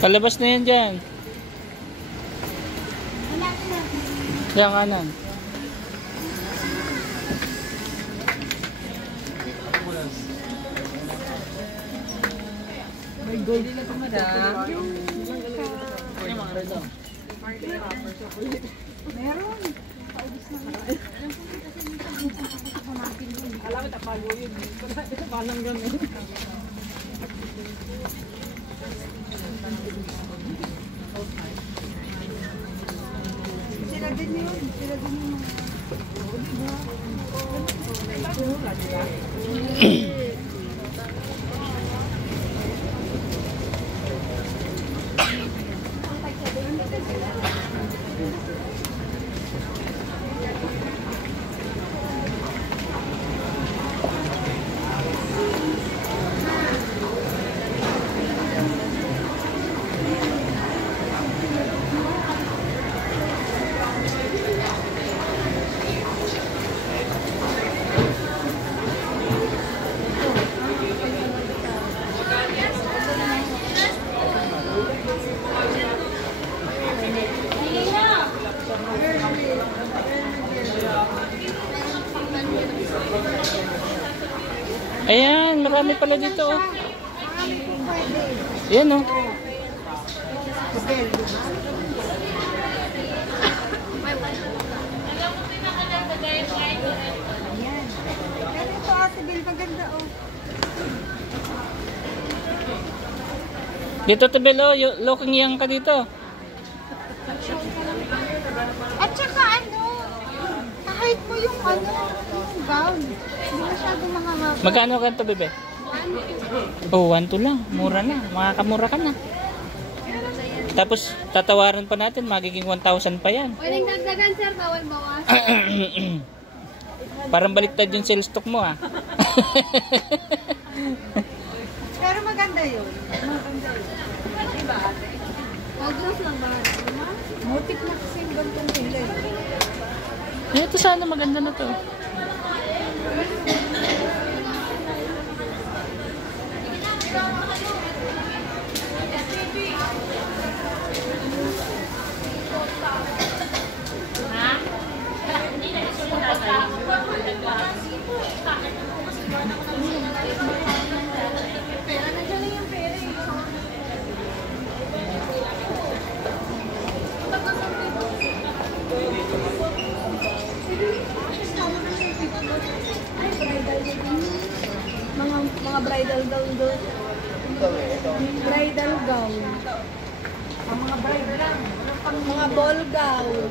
Palabas na yan dyan. Diyan kanan. May gold din na tumada. Meron. Alam mo, tapago yun. Palang gamit. Sila din yun. Sila din yun. Ayan, marami pala dito. Oh. Ayan oh. Dito Tabel, oh, looking yang ka dito. At saka ano, kahit mo yung ano, yung gown, hindi masyado mahangap. Magkano ganito, bebe? 1. Oh, 1 to lang. Mura na. Makakamura ka na. Tapos, tatawaran pa natin. Magiging 1,000 pa yan. Pwedeng dagdagan, sir. Bawal bawas. Parang baliktad yung sales stock mo, ah. Pero maganda yun. Maganda yun. Diba, ate? Magdas lang ba? Motik na kasi yung gantong pila. Ito sana maganda na to. Mga bridal gown doon. Bridal gown. Ang mga bridal lang. Mga ball gown.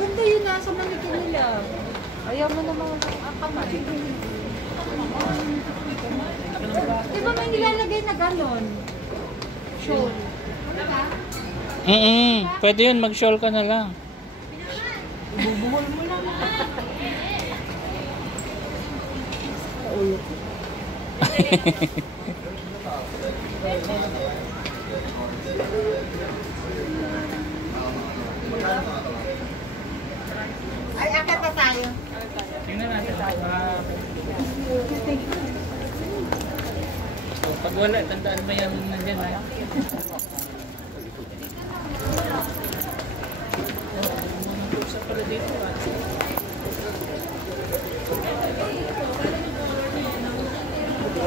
Ganda yun, nasa manito nila. Ayaw mo naman ang kamay. Di ba may nilalagay na ganon? Shawl. Pwede yun, mag-shawl ka na lang. Bubuhol mo lang. ulo ko. Ay, akit pa tayo. Tingnan natin. Pag wala, tandaan ba yan nandyan ha? Sa pala dito ha?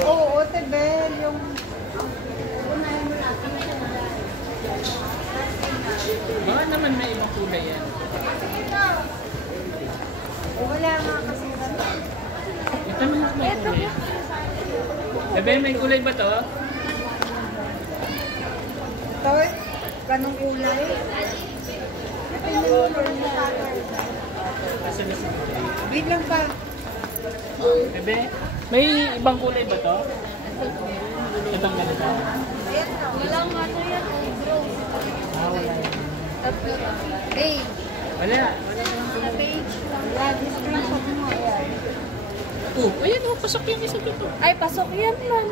Oo, Tebel, yung... Baka naman may ibang kulay yan. Wala nga kasi. Ito naman may kulay. Bebe, may kulay ba to? Ito, ganong kulay. Ito yung color na color. Asa na sa kulay? Wait lang pa. Bebe, may ibang kulay ba to? Ibang ganito? Wala nga ito yan. Ah, wala yan. Page. Wala. Sa page. Wala, screenshot mo. Ayan. Ayan oh, pasok yung isa dito. Ay, pasok yan man.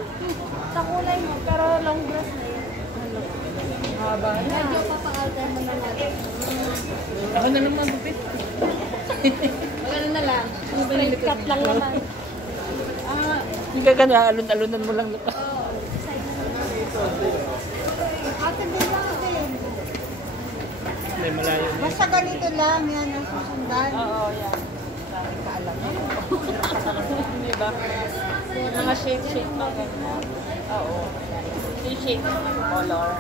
Sa kulay mo, pero long dress na yan. Haba na. Medyo papaalter mo na natin. Ako na naman, Bupit. Magano na lang. Straight cut lang naman. Hindi ka na, alun-alunan mo lang. Ate, din lang din. May malayo. Basta ganito lang yan ang susundan. Oo, yan. Kaalam mo. Diba? Mga shade-shade pa ganyan. Oo. Yung shade ng color.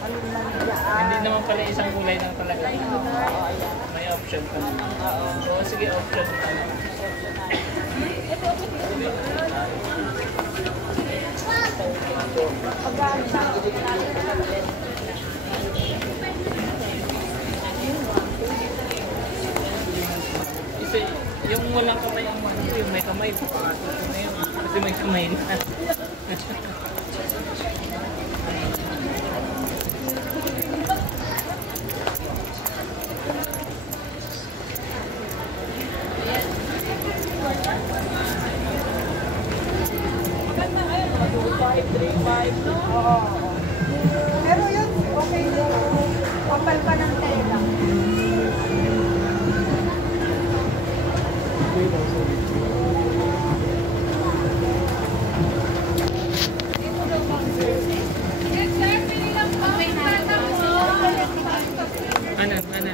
Ano man dyan? Hindi naman pala isang kulay lang talaga. Oo, yan. May option pa. Oo. Oo, sige, option pa. Isa, yung walang kamay ang yung may kamay, pakasok ko na yun. Kasi may kamay na. Pero yun, okay na. Kapal pa ng tela. Ano?